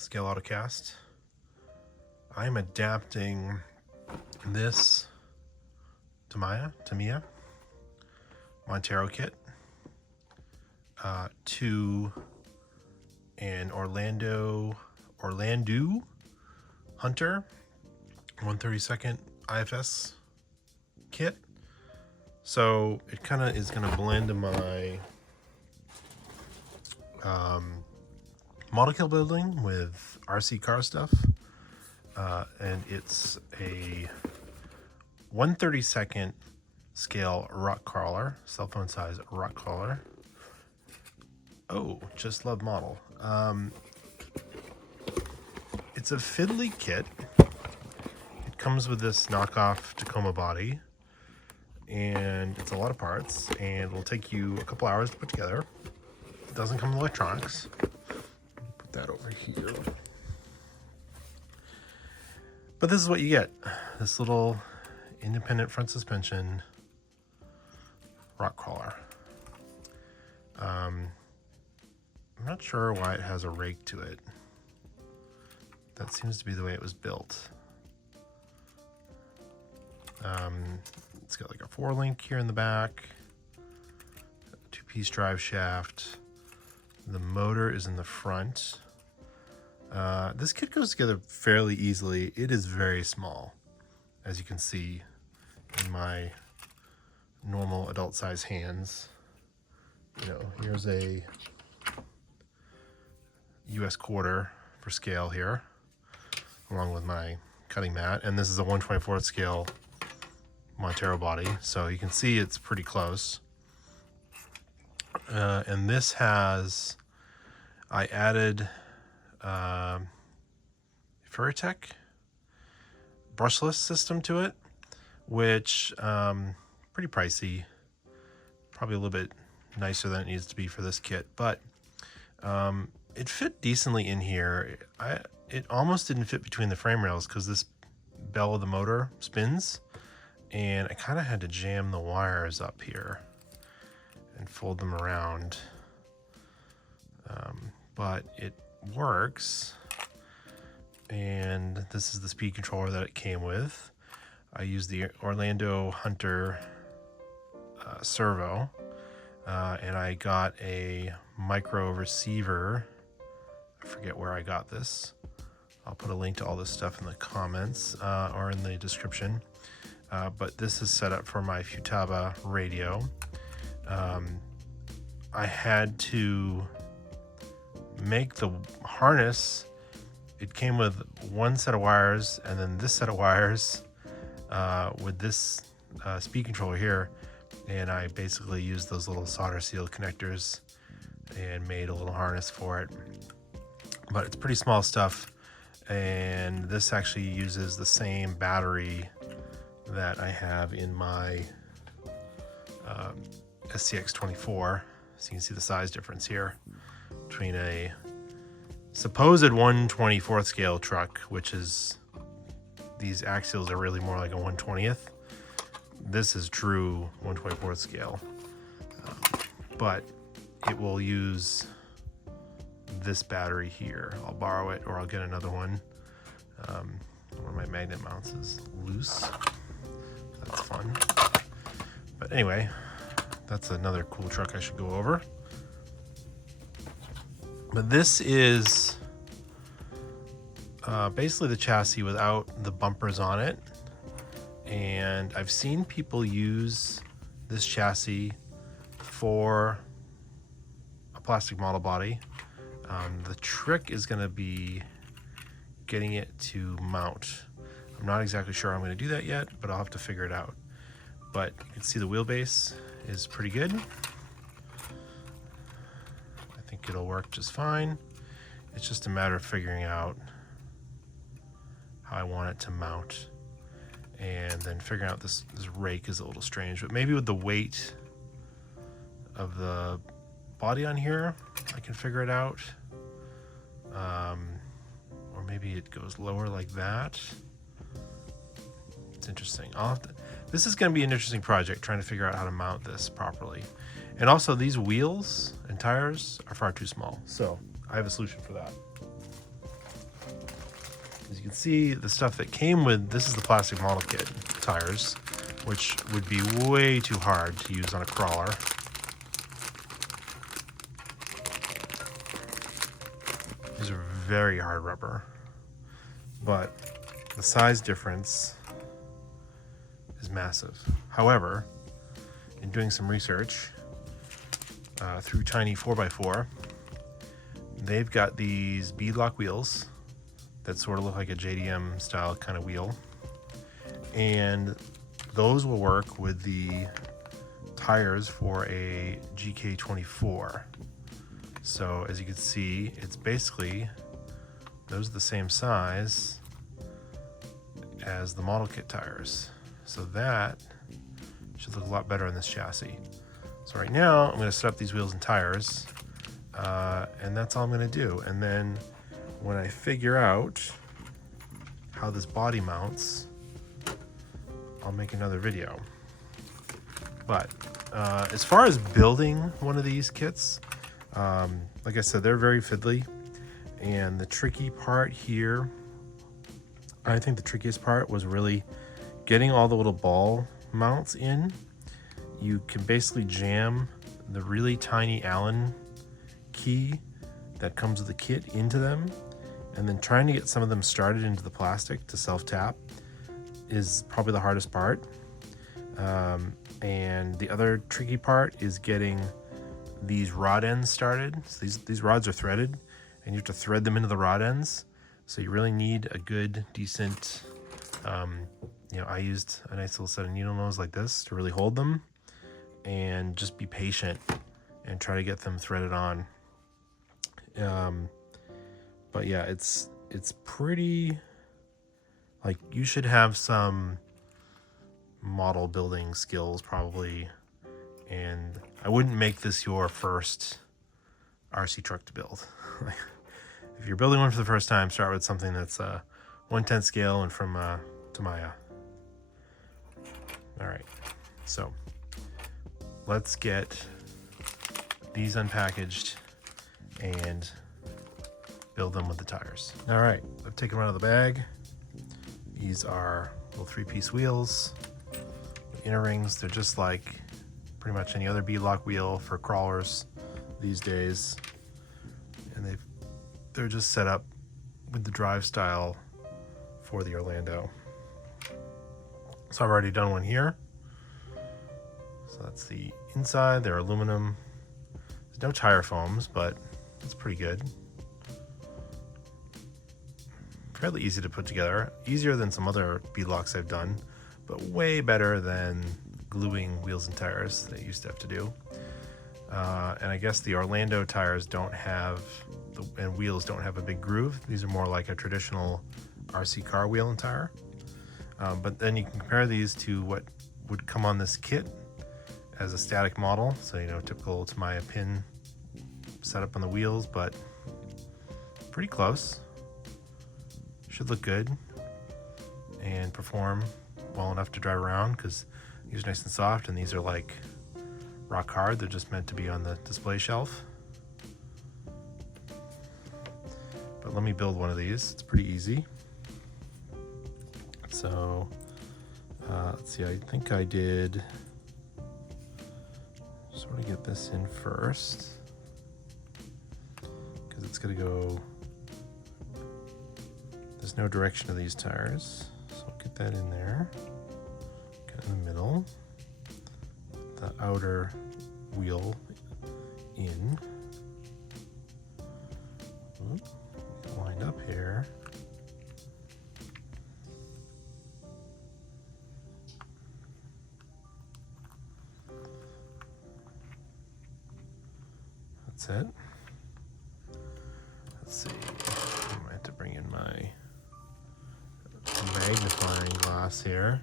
scale autocast. I'm adapting this Tamiya Montero kit to an Orlandoo Hunter 132nd IFS kit. So it kind of is going to blend in my model kill building with RC car stuff. And it's a 1/32nd scale rock crawler, cell phone size rock crawler. Oh, just love model. It's a fiddly kit. It comes with this knockoff Tacoma body, and it's a lot of parts, and it'll take you a couple hours to put together. It doesn't come with electronics. Put that over here. But this is what you get. This little independent front suspension rock crawler. I'm not sure why it has a rake to it. That seems to be the way it was built. It's got like a 4-link here in the back, a 2-piece drive shaft. The motor is in the front. This kit goes together fairly easily. It is very small, as you can see in my normal adult size hands. You know, here's a US quarter for scale here, along with my cutting mat, and this is a 1/24 scale Montero body, so you can see it's pretty close. And this has, I added Furitech brushless system to it, which pretty pricey, probably a little bit nicer than it needs to be for this kit, but it fit decently in here. It almost didn't fit between the frame rails because this bell of the motor spins, and I kind of had to jam the wires up here and fold them around, but it works. And this is the speed controller that it came with. I used the Orlandoo Hunter servo, and I got a micro receiver. I forget where I got this. I'll put a link to all this stuff in the comments or in the description. But this is set up for my Futaba radio. I had to make the harness. It came with one set of wires and then this set of wires with this speed controller here, and I basically used those little solder seal connectors and made a little harness for it. But it's pretty small stuff, and this actually uses the same battery that I have in my SCX24. So you can see the size difference here between a supposed 1/24th scale truck, which is, these axials are really more like a 1/20th. This is true 1/24th scale, but it will use this battery here. I'll borrow it or I'll get another one. One of my magnet mounts is loose. That's fun. But anyway, that's another cool truck I should go over. But this is basically the chassis without the bumpers on it. And I've seen people use this chassis for a plastic model body. The trick is going to be getting it to mount. I'm not exactly sure I'm going to do that yet, but I'll have to figure it out. But you can see the wheelbase is pretty good. I think it'll work just fine. It's just a matter of figuring out how I want it to mount. And then figuring out this rake is a little strange, but maybe with the weight of the body on here, I can figure it out. Or maybe it goes lower like that. It's interesting. This is going to be an interesting project, trying to figure out how to mount this properly. And also, these wheels and tires are far too small, so I have a solution for that. you can see, the stuff that came with, this is the plastic model kit tires, which would be way too hard to use on a crawler. These are very hard rubber, but the size difference is massive. However, in doing some research through Tiny 4x4, they've got these beadlock wheels that sort of look like a JDM style kind of wheel, and those will work with the tires for a GK24. So as you can see, it's basically, those are the same size as the model kit tires. So that should look a lot better in this chassis. So right now I'm going to set up these wheels and tires, and that's all I'm going to do. And then when I figure out how this body mounts, I'll make another video. But as far as building one of these kits, like I said, they're very fiddly, and the tricky part here, I think the trickiest part was really getting all the little ball mounts in. You can basically jam the really tiny Allen key that comes with the kit into them, and then trying to get some of them started into the plastic to self-tap is probably the hardest part. And the other tricky part is getting these rod ends started. So these rods are threaded, and you have to thread them into the rod ends. So you really need a good, decent, I used a nice little set of needle nose like this to really hold them, and just be patient and try to get them threaded on. But yeah, it's pretty, like, you should have some model building skills probably, and I wouldn't make this your first RC truck to build. If you're building one for the first time, start with something that's 1/10 scale and from Tamiya. All right, so let's get these unpackaged and build them with the tires. All right, I've taken them out of the bag. These are little 3-piece wheels, inner rings. They're just like pretty much any other beadlock wheel for crawlers these days, and they're just set up with the drive style for the Orlandoo. So I've already done one here. So that's the inside. They're aluminum. There's no tire foams, but it's pretty good. Fairly easy to put together. Easier than some other beadlocks I've done, but way better than gluing wheels and tires that you used to have to do. And I guess the Orlandoo tires don't have, and wheels don't have a big groove. These are more like a traditional RC car wheel and tire. But then you can compare these to what would come on this kit as a static model. So, typical Tamiya pin setup on the wheels, but pretty close. Should look good and perform well enough to drive around, because these are nice and soft, and these are like rock hard. They're just meant to be on the display shelf. But let me build one of these. It's pretty easy. So let's see, I think I did sort of get this in first, because it's going to go, there's no direction to these tires, so I'll get that in there, get in the middle, the outer wheel in. Oop, lined up here. That's it. Let's see, I might have to bring in my magnifying glass here.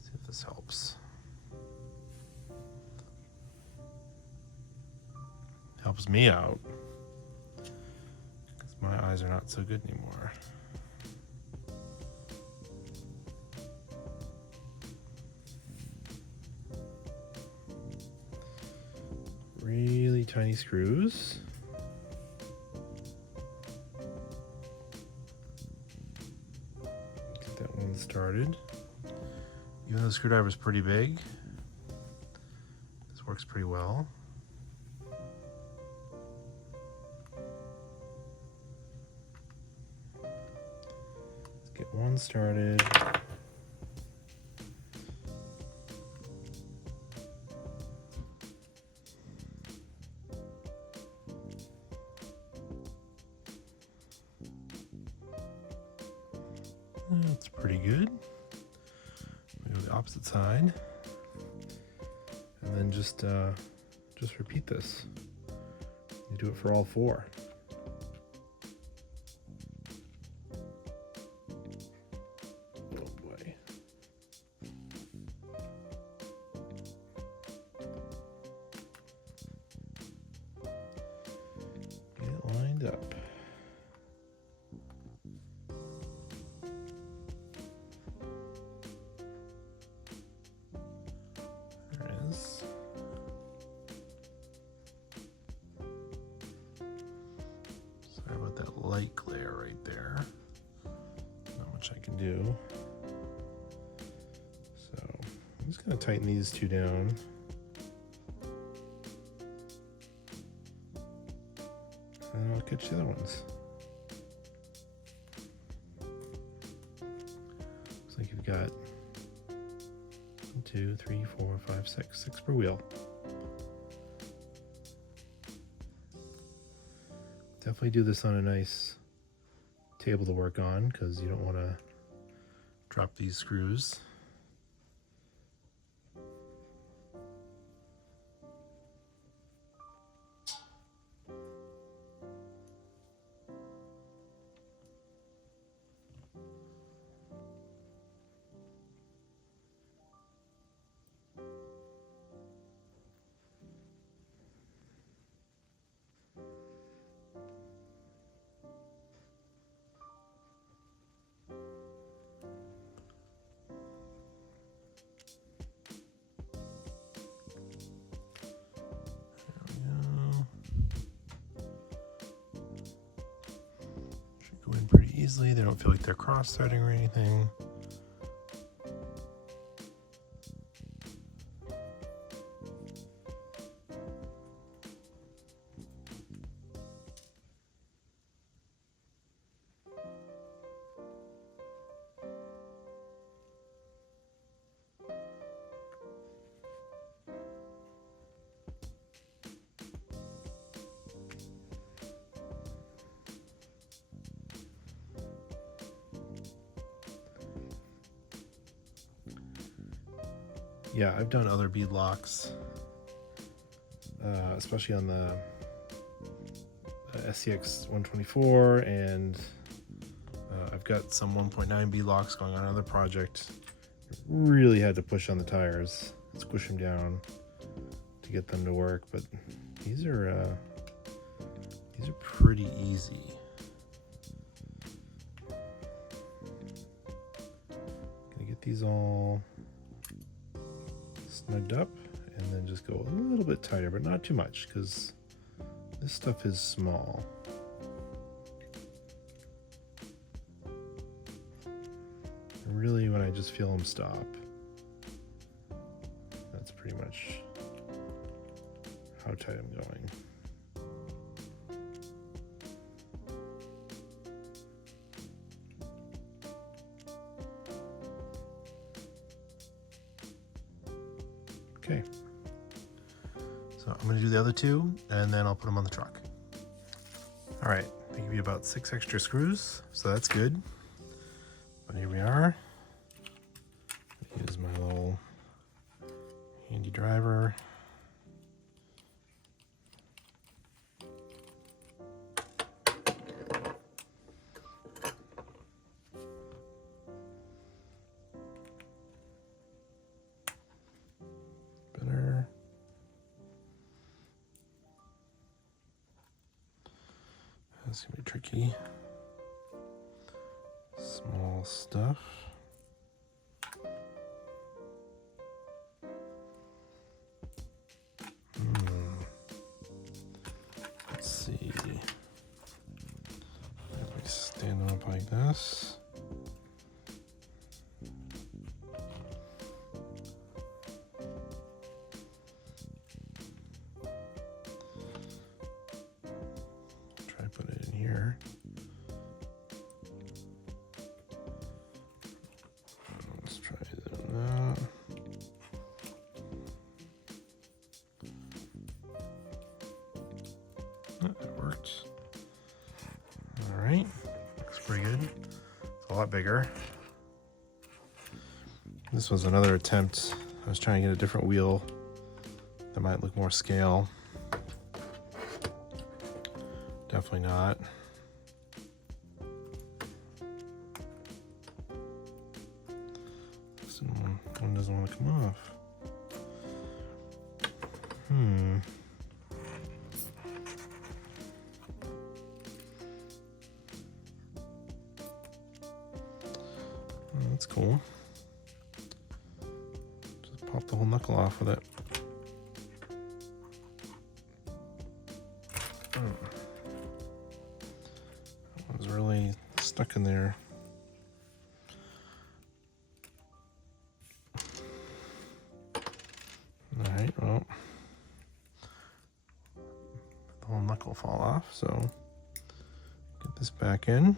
See if this helps. Helps me out, because my eyes are not so good anymore. tiny screws. Get that one started. Even though the screwdriver is pretty big, this works pretty well. Let's get one started. That's pretty good. We go to the opposite side, and then just repeat this. You do it for all four. Oh boy. Get it lined up. Sorry about that light glare right there. Not much I can do. So I'm just going to tighten these two down. And I'll catch the other ones. Looks like you've got 1, 2, 3, 4, 5, 6 per wheel. Definitely do this on a nice table to work on, because you don't want to drop these screws. Go in pretty easily. They don't feel like they're cross-threading or anything. Yeah, I've done other bead locks, especially on the SCX 124, and I've got some 1.9 bead locks going on another project. Really had to push on the tires, squish them down to get them to work, but these are pretty easy. Gonna get these all snugged up, and then just go a little bit tighter, but not too much, because this stuff is small. And really, when I just feel them stop, that's pretty much how tight I'm going. Okay, so I'm going to do the other two, and then I'll put them on the truck. All right, they give you about 6 extra screws, so that's good. But here we are. Use my little handy driver. That's gonna be tricky. Small stuff. up like this. Try to put it in here. Let's try that. It worked. All right, looks pretty good. It's a lot bigger. This was another attempt. I was trying to get a different wheel that might look more scale. Definitely not. This one doesn't want to come off. Oh, that's cool. Just pop the whole knuckle off with it. That was really stuck in there. Alright, well, the whole knuckle fall off, so get this back in.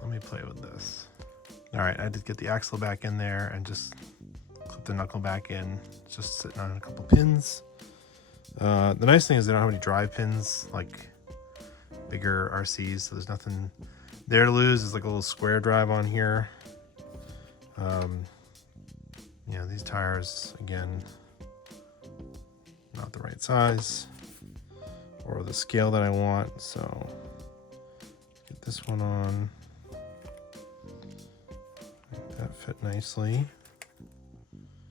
Let me play with this. All right, I did get the axle back in there and just clip the knuckle back in. It's just sitting on a couple pins. The nice thing is they don't have any drive pins like bigger RCs, so there's nothing there to lose. There's like a little square drive on here. You know, these tires, again, not the right size or the scale that I want, so get this one on. That fit nicely.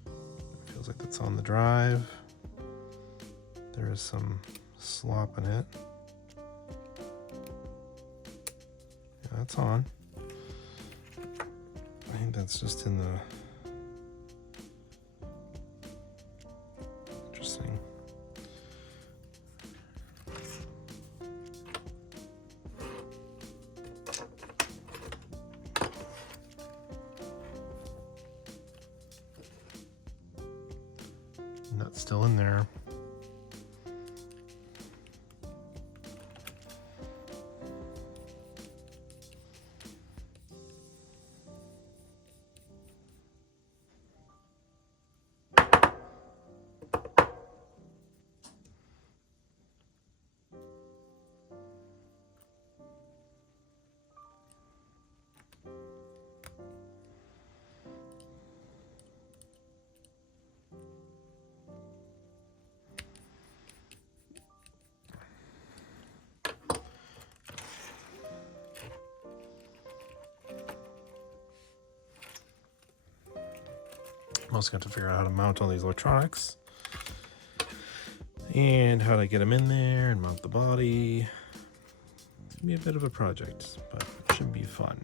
It feels like that's on the drive. There is some slop in it. Yeah, that's on. I think that's just in the... Interesting. Nut's still in there. I'm also going to figure out how to mount all these electronics and how to get them in there and mount the body. It's going to be a bit of a project, but it should be fun.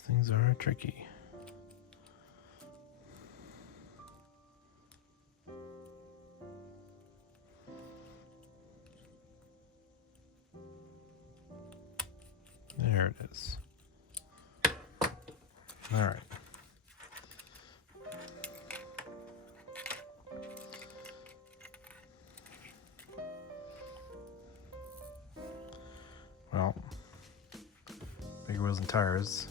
These things are tricky. There it is. All right. Well, bigger wheels and tires.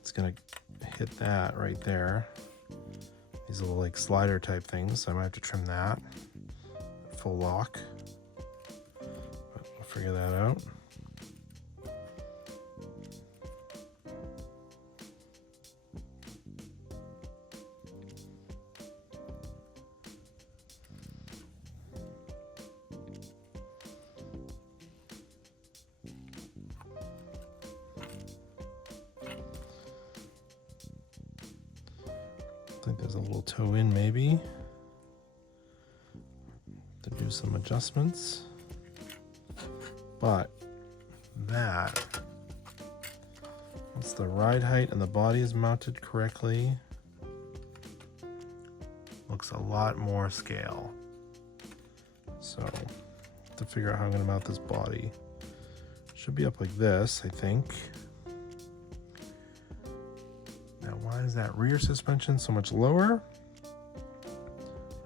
It's gonna hit that right there. These little like slider type things, so I might have to trim that. Full lock. But we'll figure that out. I think there's a little toe in maybe to do some adjustments, but that, once the ride height and the body is mounted correctly, looks a lot more scale. So to figure out how I'm going to mount this body, should be up like this, I think. Why is that rear suspension so much lower?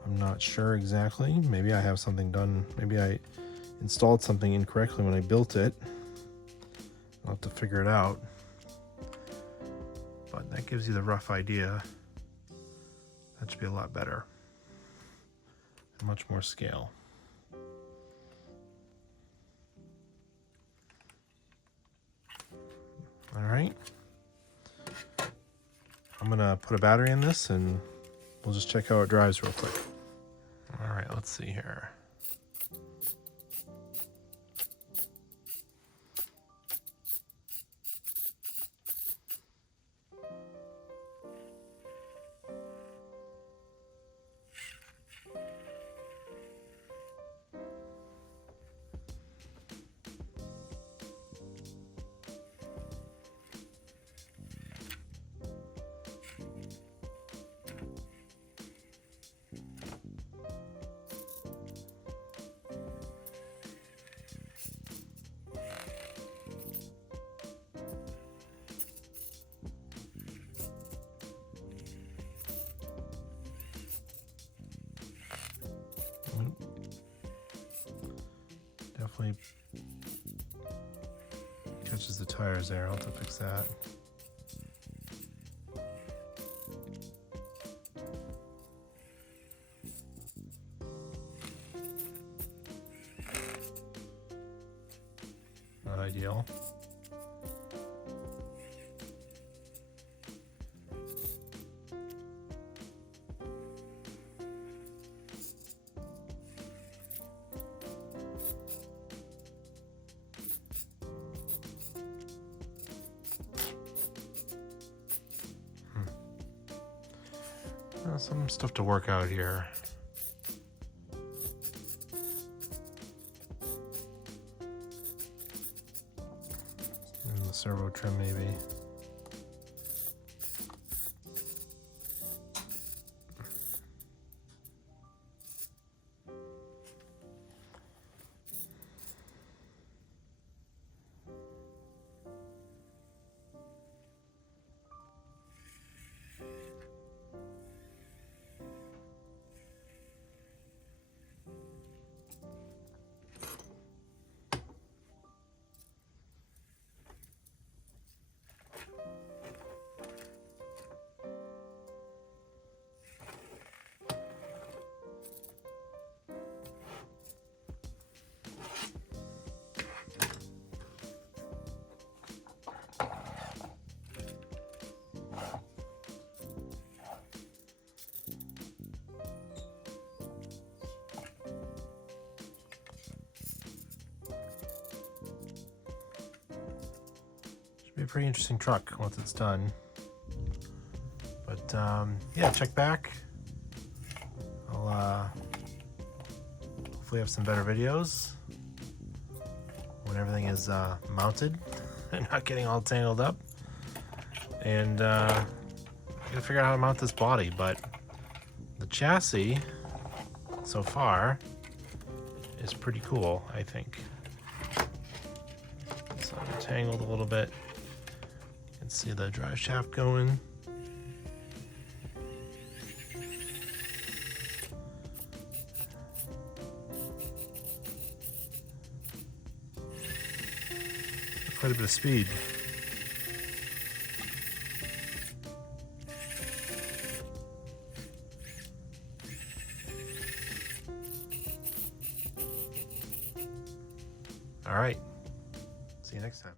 I'm not sure exactly. Maybe I have something done. Maybe I installed something incorrectly when I built it. I'll have to figure it out. But that gives you the rough idea. That should be a lot better. Much more scale. All right. I'm gonna put a battery in this and we'll just check how it drives real quick. All right, let's see here. Definitely catches the tires there. I'll have to fix that. Not ideal. Some stuff to work out here. And the servo trim maybe. Be a pretty interesting truck once it's done. But yeah, check back. I'll hopefully have some better videos when everything is mounted and not getting all tangled up. And gotta figure out how to mount this body, but the chassis so far is pretty cool, I think. So I'm tangled a little bit. You can see the drive shaft going. Quite a bit of speed. All right. See you next time.